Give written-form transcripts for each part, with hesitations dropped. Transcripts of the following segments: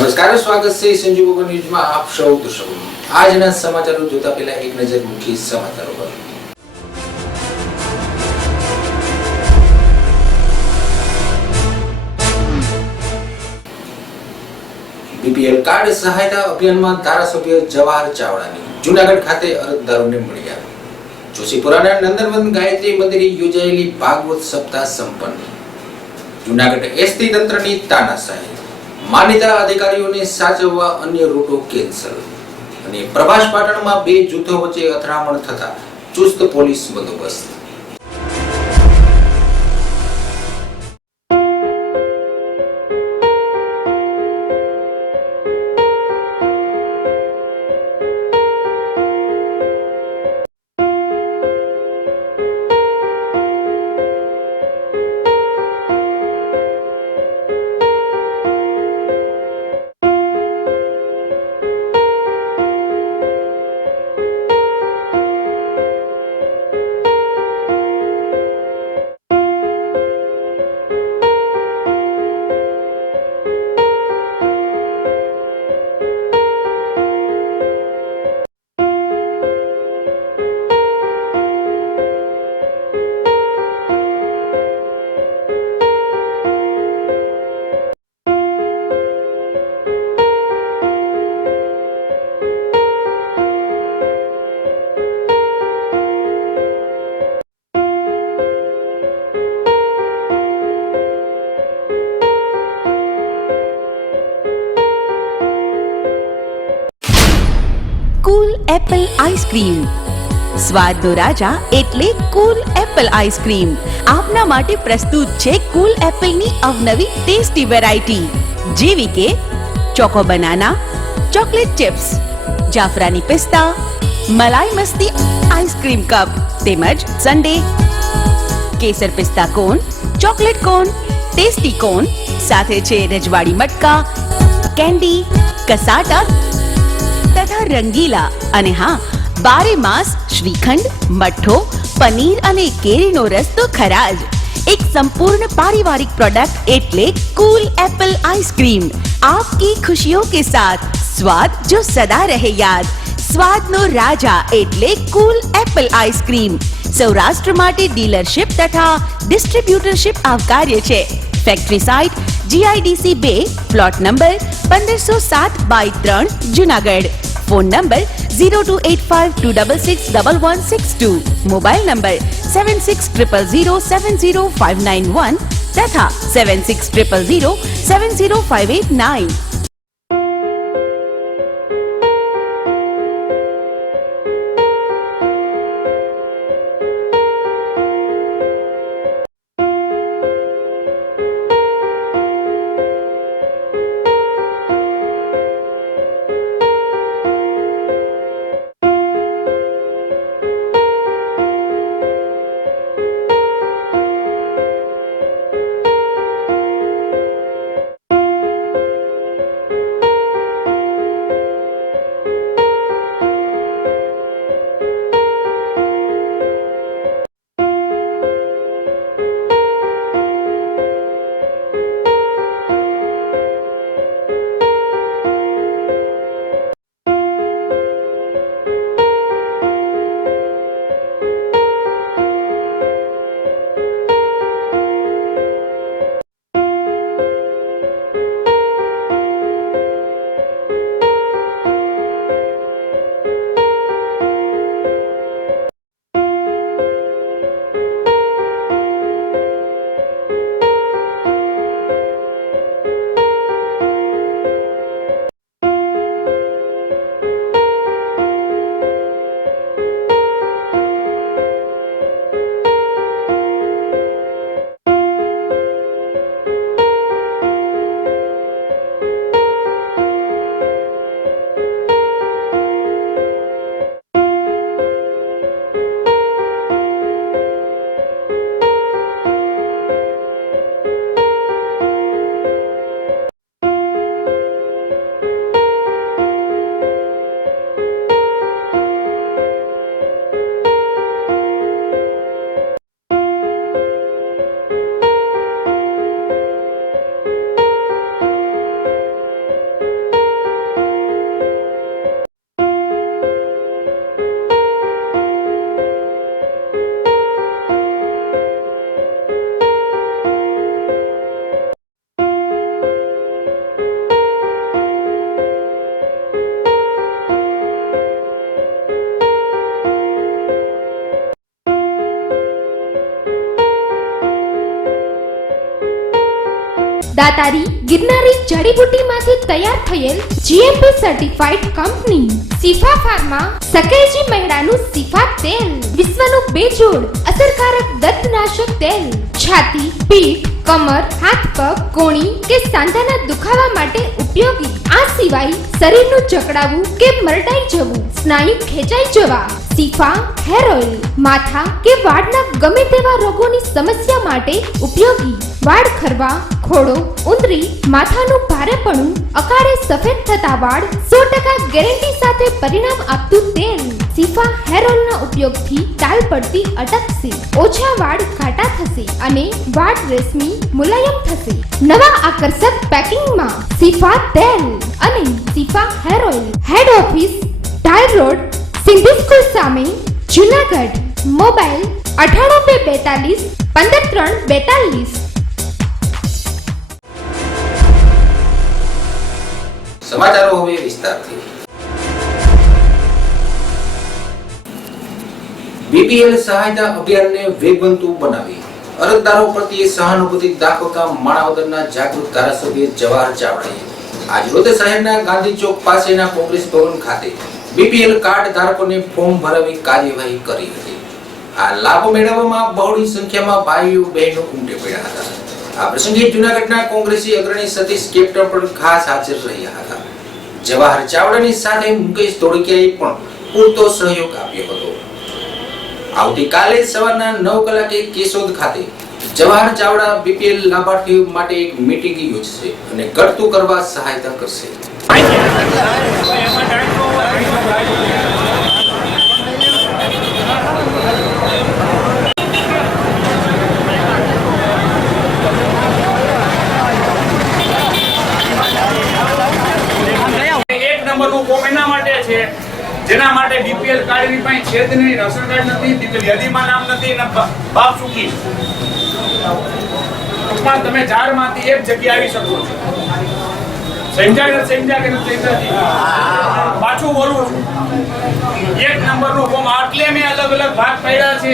નમસ્કાર, સ્વાગત છે સંજીવ ગોગોલ ન્યૂઝમાં આપ સૌ દર્શકો. આજના સમાચારો જોતા પહેલા એક નજર મુખ્ય સમાચારો પર. બીપીએલ કાર્ડ સહાયતા અભિયાનમાં ધારાસભ્ય જવાહર ચાવડાની જૂનાગઢ ખાતે અરજદારોને મળી આવી. જોશીપુરાના નંદનવન ગાયત્રી મંદિરે યોજાયેલી ભાગવત સપ્તાહ સંપન્ન. જૂનાગઢ એસટી તંત્રની તાનાશાહી, માન્યતા અધિકારીઓને સાચવવા અન્ય રૂટો કેન્સલ. અને પ્રભાસ પાટણમાં બે જૂથો વચ્ચે અથડામણ થતા ચુસ્ત પોલીસ બંદોબસ્ત. કુલ એપલ આઈસ્ક્રીમ, સ્વાદનો રાજા એટલે કુલ એપલ આઈસ્ક્રીમ. આપના માટે પ્રસ્તુત છે કુલ એપલની અવનવી ટેસ્ટી વેરાયટી, જેવી કે ચોકો બનાના, ચોકલેટ ચિપ્સ, જાફરાની પિસ્તા, મલાઈ મસ્તી આઈસ્ક્રીમ કપ, તેમજ સન્ડે કેસર પિસ્તા કોન, ચોકલેટ કોન, ટેસ્ટી કોન, સાથે છે રજવાડી મટકા, કેન્ડી, કસાટા તથા રંગીલા અને હા, બારે માસ શ્રીખંડ, મઠ્ઠો, પનીર અને કેરીનો રસ તો ખરા જ. એક સંપૂર્ણ પારિવારિક પ્રોડક્ટ એટલે કુલ એપલ આઈસ્ક્રીમ. आपकी खुशियों के साथ स्वाद जो सदा रहे याद. સ્વાદનો રાજા એટલે કુલ એપલ આઈસ્ક્રીમ. સૌરાષ્ટ્ર માટે ડીલરશિપ તથા ડિસ્ટ્રીબ્યુટરશિપ આવકાર્ય છે. Factory site GIDC 2, plot number 1507/3, Junagadh. Phone number 028526616162. Mobile number 7600070591 તથા 7600070589. દાતારી ગિરનારી જડીબુટ્ટીમાંથી તૈયાર થયેલ GMP certified company Sifa pharma સકેજી મહિડાનું સિફા તેલ વિશ્વનું બેજોડ અસરકારક દર્દનાશક તેલ છાતી પીઠ કમર હાથ પગ કોણી કે સાંધાના દુખાવા માટે ઉપયોગી આ સિવાય શરીરનું જકડાવું કે મરડાઈ જવું સ્નાયુ ખેંચાઈ જવા સિફા હેર ઓઇલ માથા કે વાળના ગમે તેવા રોગોની સમસ્યા માટે ઉપયોગી વાળ ખરવા ખોડો ઉંદરી માથાનું ભારેપણું અકાળે સફેદ થતા વાળ 100% ગેરંટી સાથે પરિણામ આપતું તેલ સિફા હેર ઓઇલના ઉપયોગથી ટાલ પડતી અટકશે ઓછા વાળ ઘાટા થશે અને વાળ રેશમી મુલાયમ થશે નવા આકર્ષક પેકિંગમાં સિફા તેલ અને Sifa hair oil head office tyre road Sindhi school સામે જુનાગઢ મોબાઈલ 9842 15342 સમાચારો હવે વિસ્તારથી બીપીએલ સહાયતા અભિયાનને વેગવંતું બનાવી અરજદારો પ્રત્યે સહાનુભૂતિ દાખવતા માણાવદરના જાગૃત ધારાસભ્ય જવાહર ચાવડાએ આજરોજ શહેરના ગાંધી ચોક પાસેના કોંગ્રેસ ભવન ખાતે બીપીએલ કાર્ડ ધારકોને ફોર્મ ભરાવી કાર્યવાહી કરી હતી. આ લાભ મેળવવામાં બહોળી સંખ્યામાં ભાઈઓ બહેનો ઉમટી પડ્યા હતા. આ પ્રસંગે જૂનાગઢના કોંગ્રેસી અગ્રણી સતીશ કેપ્ટન પણ ખાસ હાજર રહ્યા હતા. જવાહર ચાવડાની સાથે મુકેશ ધોળકિયાએ પણ પૂરતો સહયોગ આપ્યો હતો. આવતીકાલે સવારના 9 કલાકે કેશોદ ખાતે જવાહર ચાવડા બીપીએલ લાભાર્થીઓ માટે એક મીટિંગ યોજશે અને ઘટતું કરવા સહાયતા કરશે. જેના માટે બીપીએલ કાર્ડની પાસે છેદ નહીં, રાશન કાર્ડ નથી, બીપીએલ યાદીમાં નામ નથી અને બાપ સુખી. ટૂંકમાં તમે 4 માંથી એક જગ્યાએ આવી શકો છો. સમજ્યા કે નથી સમજ્યા? પાછું બોલું છું, 1 નંબરનું ફોર્મ. આટલે મેં અલગ અલગ ભાગ પાડ્યા છે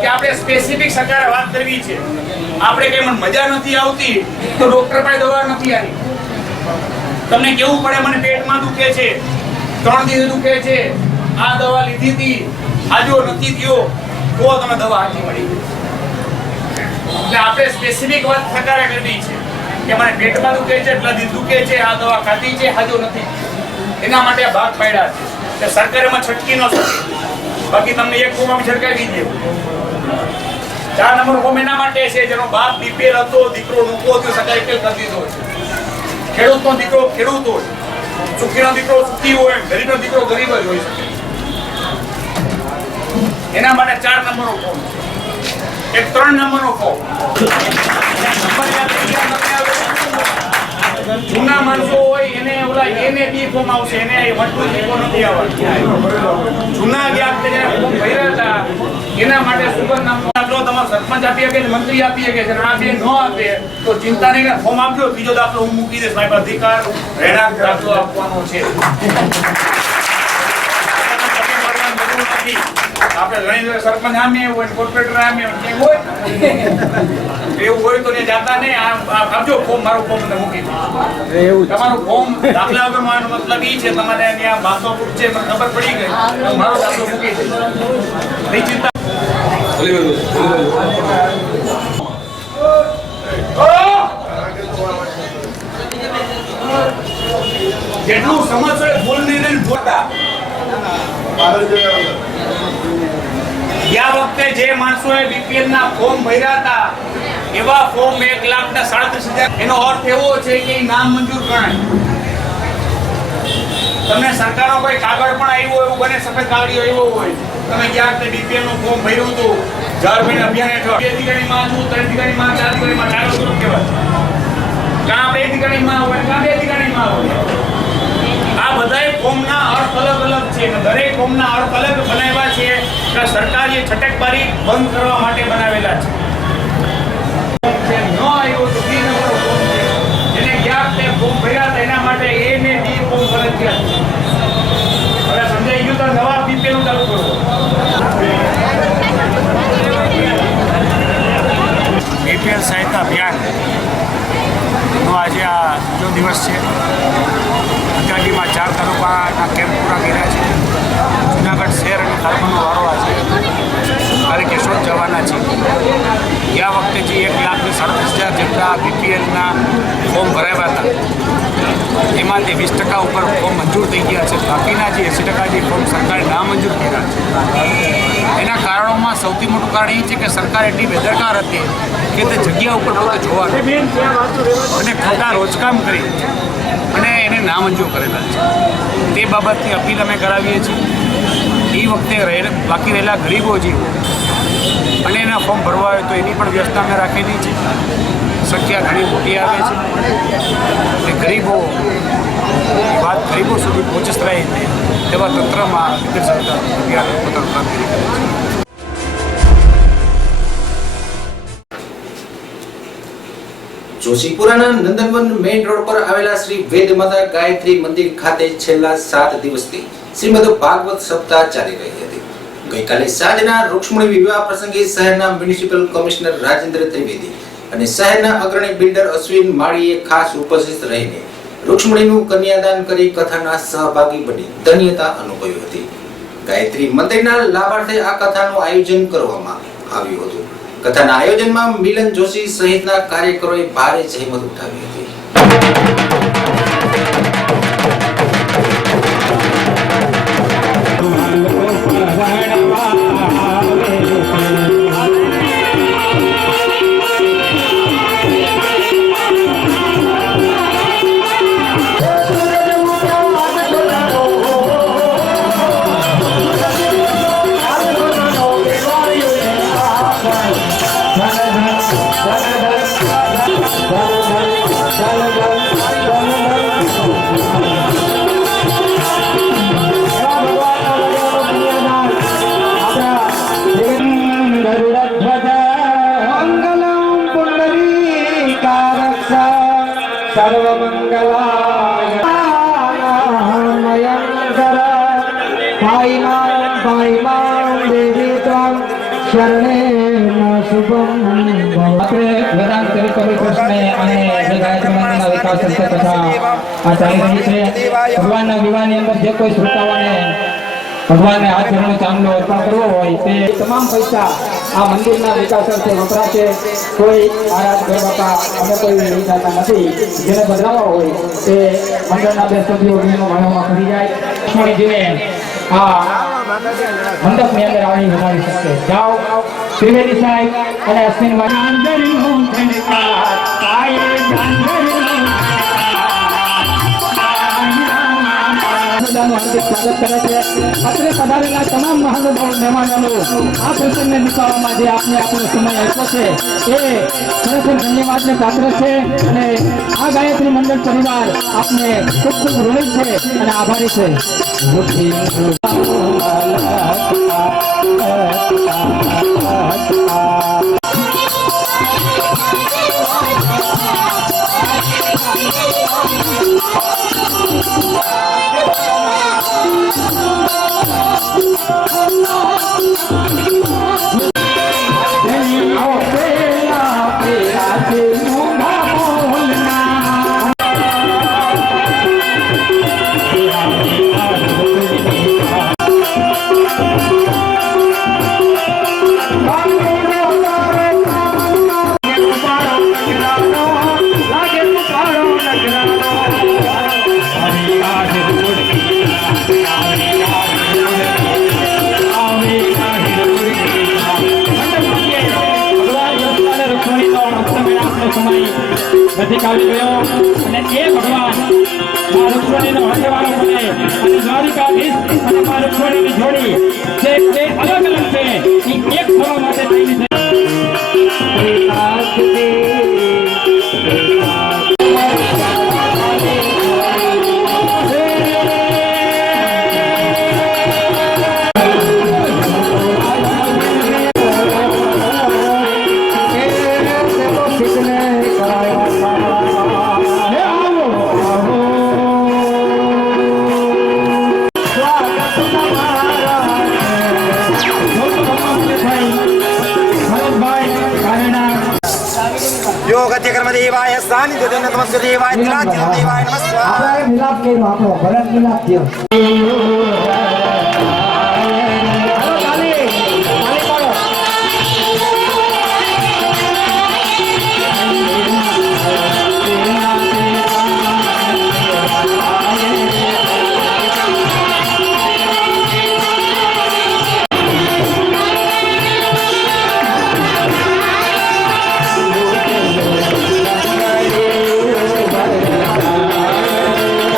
કે આપણે સ્પેસિફિક સરકારે વાત કરવી છે. આપણે કઈ મને મજા નથી આવતી તો ડોક્ટર પાસે દવા નથી આવી. તમને કેવું પડે મને પેટમાં દુખે છે, 3 દિવસ દુખે છે, આ દવા લીધી હતી, આજો નથી થયો, તો તમે દવા હાથી મળી. એટલે આપણે સ્પેસિફિક વાત સરકારે કરવી છે કે મને પેટમાં દુખે છે, એટલા દિવસ દુખે છે, આ દવા ખાધી છે, આજો નથી. એના માટે આ ભાગ પાડ્યા છે કે સરકારેમાં છટકી ન શકે. બાકી તમને એક ફોર્મ છટકાવી દે. 4 નંબર ફોર્મ એના માટે છે જેનો બાપ બીપીએલ હતો, દીકરો નૂકો હતો, સરકારે કરી દીધો છે. ખેડૂતનો દીકરો ખેડૂત હોય, સુખીનો દીકરો સુખી હોય, ગરીબનો દીકરો ગરીબ જ હોય શકે. એના માટે 4 નંબરનો ફોર્મ છે. એક 3 નંબરનો ફોર્મ. જૂના માણસો હોય એને ઓલા એને બી ફોર્મ આવશે, એને 1 2 3 4 નથી આવવાનું. જૂના ગયા જ્યારે ફોર્મ ભર્યા હતા એના માટે સુગંધ નામ જો તમારો સરપંચ આપી શકે, મંત્રી આપી શકે છે, આ બે ન આપે તો ચિંતા નહીં, ફોર્મ આપજો. બીજો દાખલો હું મૂકી દઈશ, મારી પાસે અધિકાર રહેણાંક દાખલો આપવાનો છે. આપણે ઘણી સરપંચ આમે હોય, કોર્પોરેટર આમે હોય, એવું હોય તો જાતા નહીં. આપજો ફોર્મ, મારું ફોર્મ તમને મૂકી દઈશ. તમારું ફોર્મ દાખલા વગરનો મતલબ એ છે તમારે ત્યાં 1200 ફૂટ છે, મને ખબર પડી ગઈ, મારો દાખલો મૂકી દઈશ. નહીં ચિંતા. જેટલું સમજશો ભૂલ નહીં જોતા. ગયા વખતે જે માણસોએ બીપીએલ ના ફોર્મ ભર્યા હતા એવા ફોર્મ 1,37,000. એનો અર્થ એવો છે કે નામ મંજૂર ગણાય. તમને સરકારનો કોઈ કાગળ પણ આવ્યો એવું બને, સફેદ કાગળિયો આવ્યો હોય, તમે ક્યાંક બીપીએલ નું ફોર્મ ભર્યું હતું, ઝારખંડ અભિયાન હેઠળ 2 અધિકારીમાં હતું, 3 અધિકારીમાં, 4 અધિકારીમાં, 4 ગ્રુપ કહેવાય. કાં 2 અધિકારીમાં હોય, કાં 2 અધિકારીમાં હોય. આ બધાય ફોર્મના અર્થ અલગ અલગ છે. દરેક ફોર્મના અર્થ અલગ બનાવ્યા છે કે સરકારે છટકબારી બંધ કરવા માટે બનાવેલા છે. ન આવ્યો તો 2 નંબરનો ફોર્મ છે. એને ક્યાંક તે ફોર્મ ભર્યા હતા એના માટે એ ને બી ફોર્મ ફરજિયાત છે. હવે સમજાઈ ગયું તો નવા બીપીએલ નું ચાલુ કરો. બીપીએલ સહાયતા અભિયાન નો આજે આ બીજો દિવસ છે. અંજાજીમાં 4 તાલુકાના કેમ્પ પૂરા કર્યા છે. જુનાગઢ શહેર અને તાલુકાનો વારો આજે તારીખ કેશોદ જવાના છે. ગયા વખતે જે 1,37,000 જેટલા બીપીએલના ફોર્મ ભરાવ્યા હતા એમાંથી 20% ઉપર ફોર્મ મંજૂર થઈ ગયા છે. બાકીના જે 80% જે ફોર્મ સરકારે નામંજૂર કર્યા છે. એના કારણોમાં સૌથી મોટું કારણ એ છે કે સરકાર એટલી બેદરકાર હતી કે તે જગ્યા ઉપર પોતે જોવા અને ખોટા રોજકામ કરી અને એને નામંજૂર કરેલા છે. તે બાબતની અપીલ અમે કરાવીએ છીએ. એ વખતે બાકી રહેલા ગરીબો જીવો અને એના ફોર્મ ભરવા હોય તો એની પણ વ્યવસ્થા અમે રાખેલી છે. સંખ્યા ઘણી મોટી આવે છે. એ ગરીબો વાત ગરીબો સુધી પહોંચી રહે તેવા તંત્રમાં કેન્દ્ર સરકાર પોતાનું કામગીરી કરે છે. જોશીપુરાના નંદનવન મેઇન રોડ પર આવેલા શ્રી વેદમાતા ગાયત્રી મંદિર ખાતે છેલ્લા 7 દિવસથી શ્રીમદ ભાગવત સપ્તાહ ચાલી રહી હતી. ગઈકાલે સાંજના રૂક્ષ્મણી વિવાહ પ્રસંગે શહેરના મ્યુનિસિપલ કમિશનર રાજેન્દ્ર ત્રિવેદી અને શહેરના અગ્રણી બિલ્ડર અશ્વિન માળીએ ખાસ ઉપસ્થિત રહીને રૂક્ષ્મણીનું કન્યાદાન કરી કથાના સહભાગી બની ધન્યતા અનુભવી હતી. ગાયત્રી મંદિરના લાભાર્થે આ કથાનું આયોજન કરવામાં આવ્યું હતું. કથાના આયોજનમાં મિલન જોશી સહિતના કાર્યકરોએ ભારે જહેમત ઉઠાવી હતી. ભગવાનના વિવાહની અંદર જે કોઈ શ્રોતાઓને ભગવાનને હાથ જોડવાનો ચાંદલો અર્પણ કરવો હોય તે તમામ પૈસા આ મંદિરના વિકાસ અર્થે વપરાશે. કોઈ મહારાજ ગર બાપા અમે કોઈ વિચારતા નથી. જેને બદલાવા હોય તે મંડળના 2 સભ્યો બહેનો ભાઈઓમાં કરી જાય. લક્ષ્મણીજીને આ મંડપની અંદર આવી વધારી શકશે. જાઓ ત્રિવેદી સાહેબ અને અશ્વિન સ્વાગત કરે છે. અત્રે પધારેલા તમામ મહાનુભાવ મહેમાનોનું આ પ્રસંગને નિભાવવામાં જે આપને આપણો સમય આપ્યો છે એ ખરેખર ધન્યવાદને પાત્ર છે. અને આ ગાયત્રી મંડળ પરિવાર આપને ખૂબ ખૂબ ઋણી છે અને આભારી છે. નજીક આવી ગયો અને એ ભગવાન મા રૂક્ષ્મણીનો હંડવાળો બને અને દ્વારિકાધીશ અને મા રૂક્ષ્મણીની જોડી જે અલગ અલગ છે એ એક થવા માટે થઈને છે. આપણે મિલાપ કર્યો આપણો ભરત મિલાપ થયો. હાલો, તાલી પાડો.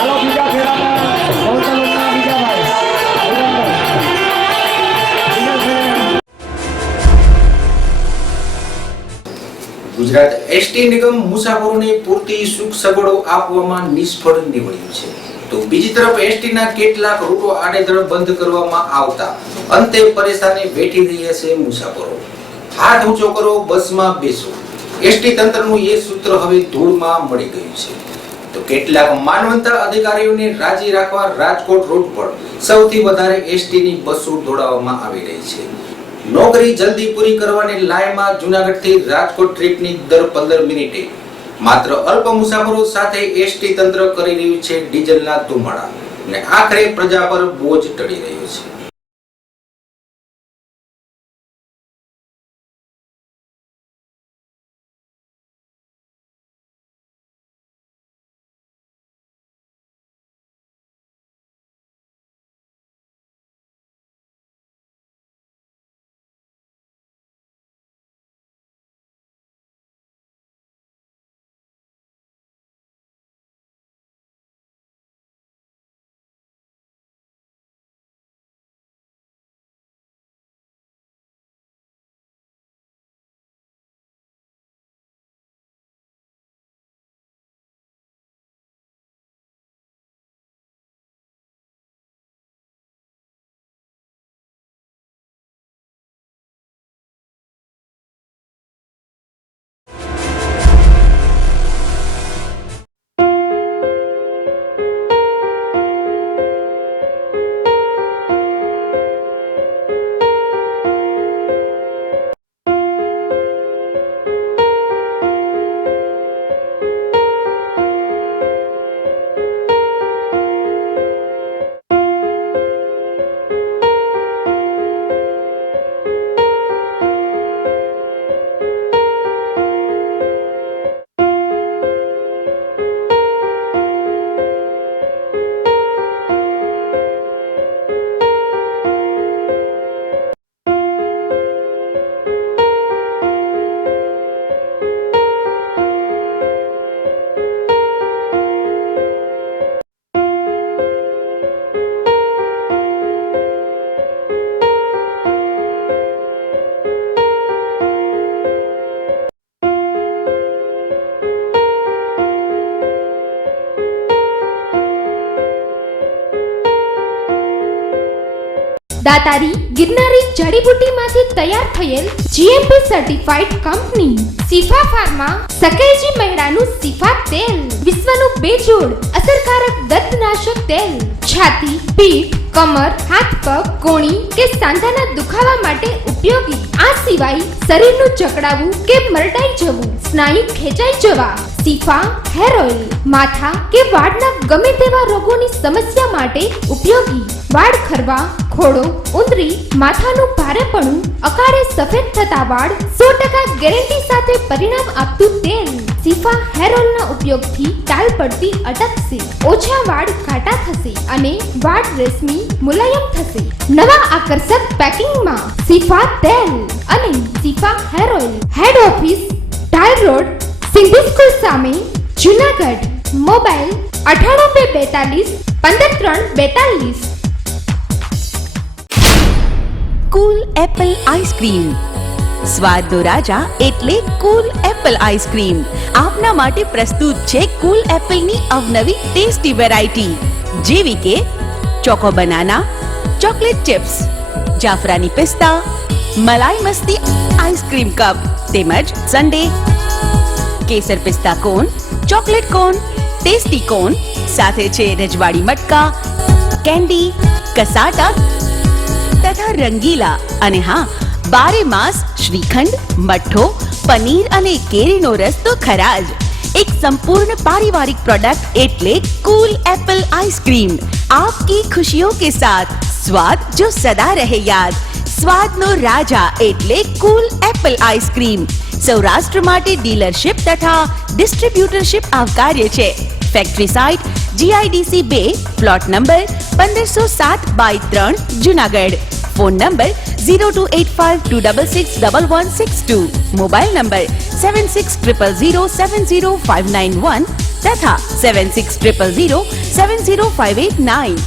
ચાલો બીજા ફેરામાં ગૌતમના બીજા ભાઈ. ગુજરાત એસટી નિગમ મુસાફરોને પૂરતી સુખ સગવડો આપવામાં નિષ્ફળ નીવડ્યું છે, તો બીજી તરફ એસટીના કેટલાક રૂટો આડેધડ બંધ કરવામાં આવતા અંતે પરેશાની વેઠી રહ્યા છે મુસાફરો. હાથ ઊંચો કરો, બસમાં બેસો, એસટી તંત્રનું એ સૂત્ર હવે ધૂળમાં મળી ગયું છે. તો કેટલાક માનવંતા અધિકારીઓને રાજી રાખવા રાજકોટ રૂટ પર સૌથી વધારે એસટીની બસો દોડાવવામાં આવી રહી છે. નોકરી જલ્દી પૂરી કરવાની લાઈનમાં જૂનાગઢથી રાજકોટ ટ્રીપની દર 15 મિનિટે માત્ર અલ્પ મુસાફરો સાથે એસટી તંત્ર કરી રહ્યું છે ડીઝલના ધુમાડા, અને આખરે પ્રજા પર બોજ ટળી રહ્યો છે. દાતારી ગિરનારી જડીબુટ્ટીમાંથી તૈયાર થયેલ GMP certified company Sifa pharma સકેજી મહિડાનું સિફા તેલ વિશ્વનું બેજોડ અસરકારક દંતનાશક તેલ છાતી, પીઠ, કમર, હાથ પગ, કોણી કે સાંધાના દુખાવા માટે ઉપયોગી. આ સિવાય શરીરનું જકડાવું કે મરડાઈ જવું, સ્નાયુ ખેંચાઈ જવા સિફા હેર ઓઇલ માથા કે વાળના ગમે તેવા રોગોની સમસ્યા માટે ઉપયોગી. વાળ ખરવા, ખોડો, ઉંદરી, માથાનું ભારેપણું, અકાળે સફેદ થતા વાળ 100% ગેરંટી સાથે પરિણામ આપતું તેલ સિફા હેર ઓઇલના ઉપયોગથી ટાલ પડતી અટકશે, ઓછા વાળ ઘાટા થશે અને વાળ રેશમી મુલાયમ થશે. નવા આકર્ષક પેકિંગમાં સિફા તેલ અને Sifa hair oil. Head office ટાલ રોડ, સિંધી સ્કૂલ સામે, Junagadh. Mobile 9842 15342. Cool apple ice cream. સ્વાદનો રાજા એટલે કુલ એપલ આઈસ્ક્રીમ. આપના માટે પ્રસ્તુત છે કુલ એપલની અવનવી ટેસ્ટી વેરાયટી, જેવી કે ચોકો બનાના, ચોકલેટ ચિપ્સ, જાફરાની પિસ્તા, મલાઈ મસ્તી આઈસ્ક્રીમ કપ તેમજ સન્ડે, કેસર પિસ્તા કોન, ચોકલેટ કોન, ટેસ્ટી કોન, સાથે છે રજવાડી મટકા, કેન્ડી, કસાટા તથા રંગીલા અને હા, 12 માસ શ્રીખંડ, મઠ્ઠો, પનીર અને કેરીનો રસ તો ખરા જ. एक संपूर्ण पारिवारिक प्रोडक्ट एटले कूल एप्पल आइसक्रीम। आपकी खुशियों के साथ स्वाद जो सदा रहे याद। स्वाद नो राजा एटले कूल एप्पल आइसक्रीम। सौराष्ट्र माटे डीलरशिप तथा डिस्ट्रीब्यूटरशिप आवकार्य छे। Factory site GIDC 2 plot number 1507/3 Junagadh. Phone number 0285266162। Mobile number 7600070591 तथा 7600070589।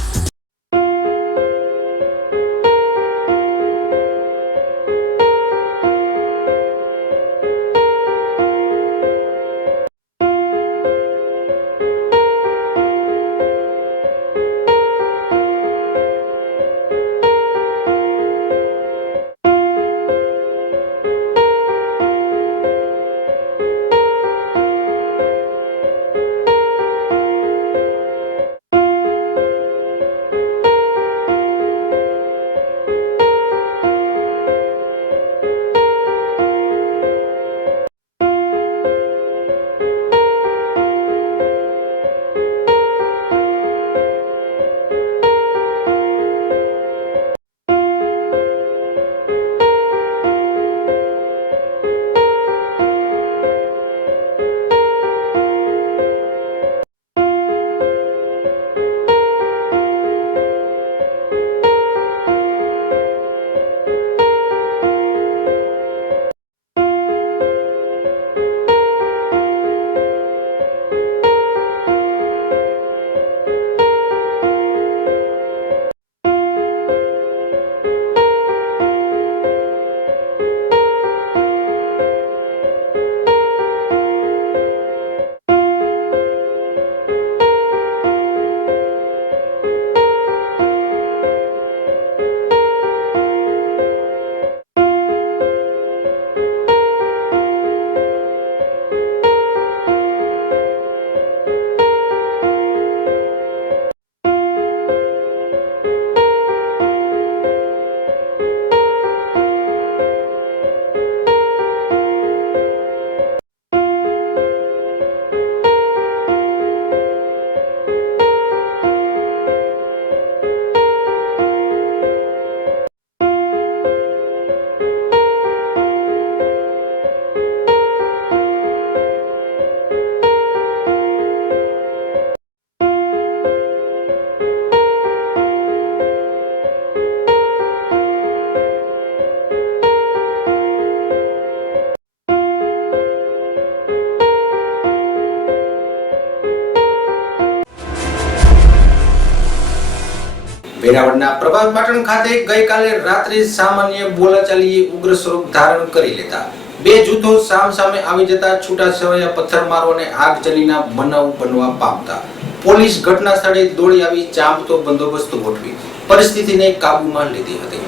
વેરાવળના પ્રભાત પાટણ ખાતે ગઈકાલે રાત્રે સામાન્ય બોલાચાલીએ ઉગ્ર સ્વરૂપ ધારણ કરી લેતા બે જૂથો સામસામે આવી જતા છૂટાછવાયા પથ્થરમારો અને આગજનીના બનાવ બનવા પામતા પોલીસ ઘટના સ્થળે દોડી આવી ચાંપતો બંદોબસ્ત ગોઠવી પરિસ્થિતિને કાબૂમાં લીધી હતી।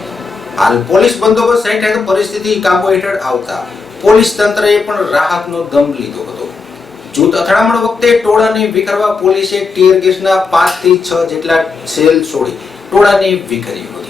હાલ પોલીસ બંદોબસ્ત હેઠળ પરિસ્થિતિ કાબુ હેઠળ આવતા પોલીસ તંત્રએ પણ રાહતનો દમ લીધો હતો। જૂથ અથડામણ વખતે ટોળાને વિખરવા પોલીસે ટીયર ગેસના 5 થી 6 જેટલા સેલ છોડી ટોળાને વિખર્યું હતું।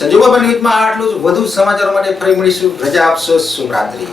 સંજોગોમાં ન્યૂઝમાં આટલું જ। વધુ સમાચારો માટે ફરી મળીશું। રજા આપશો। શુભરાત્રી।